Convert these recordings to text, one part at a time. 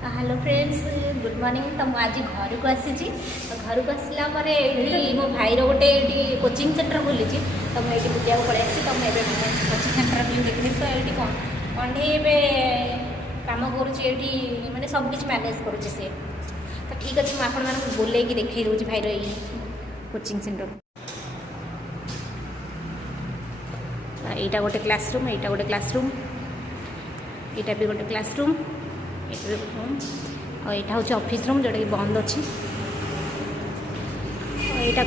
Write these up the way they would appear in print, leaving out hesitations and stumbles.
Hello friends good morning. तो मुझे आज घर को आसी घर को आसला मो भाई गोटे कोचिंग सेंटर खोली तो मुझे बुझा पड़े तो मुझे कोचिंग सेंटर भी देखी तो ये कंढे कम करुँचे मानने सबकि मैनेज करुचे सी तो ठीक अच्छे मुझे आपको बुले देखी दूसरी भाईर ये कोचिंग सेंटर। यहाँ गोटे क्लासरूम यहाँ गोटे क्लासरूम यहाँ भी गोटे क्लासरूम और यहाँ हूँ ऑफिस रूम जोटा कि बंद अच्छी यहाँ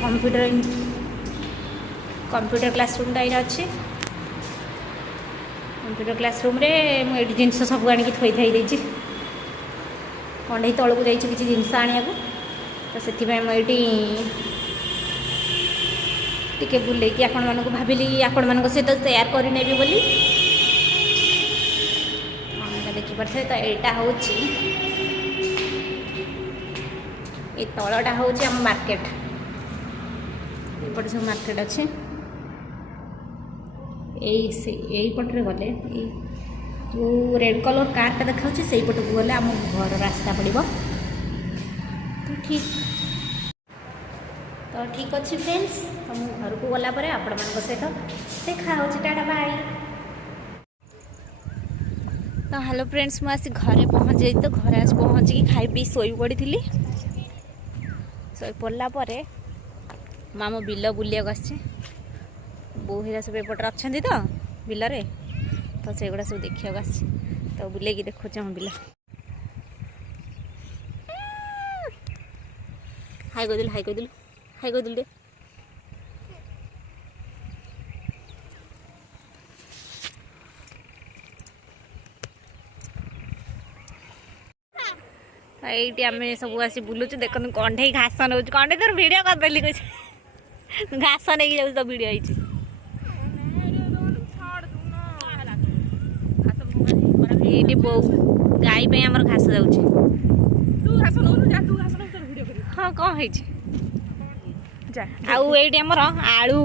कंप्यूटर क्लासरूम यहाँ अच्छे कंप्यूटर क्लासरूम रे मुझे जिनस सब आनिक थई थी देती कंढे तौक जा किसी जिनस आने तो से मुझे बुले आपण मानक भाविली आपण मान सहित सेयार करने बोली देखिपे तो यहाँ हूँ ये तलटा हूँ आम मार्केट एपटे सब मार्केट अच्छे यही पटे गले जो रेड कलर कारटा देखा से पटक गले आम घर रास्ता पड़ो तो ठीक अच्छे फ्रेंड्स तो मुझे घर को गलापर आपण मान सहित देखा हो टाटा बाय। तो हेलो फ्रेंड्स मुझे घरे पहुँच जाई तो घर आज पहुँचिकी खाई पी शोई पड़ी शोई पड़ला माँ मो बिल बुलिया आसी बो हिरा सब एपटे अच्छा तो बिल रे तो से गुड़ा सब देखा आसी तो बुले देखुचे हम बिल हाई कहीदे हाई कहीदे हाई कहीदे दे ये आम सब आसी बुलुचु देख कंढे घास नौ कंढे तोर भिड करदेली कह घास नहीं जाऊँ तो भिड ये बो गाई पे आमर घास जाऊँ हाँ कौन है आमर आलू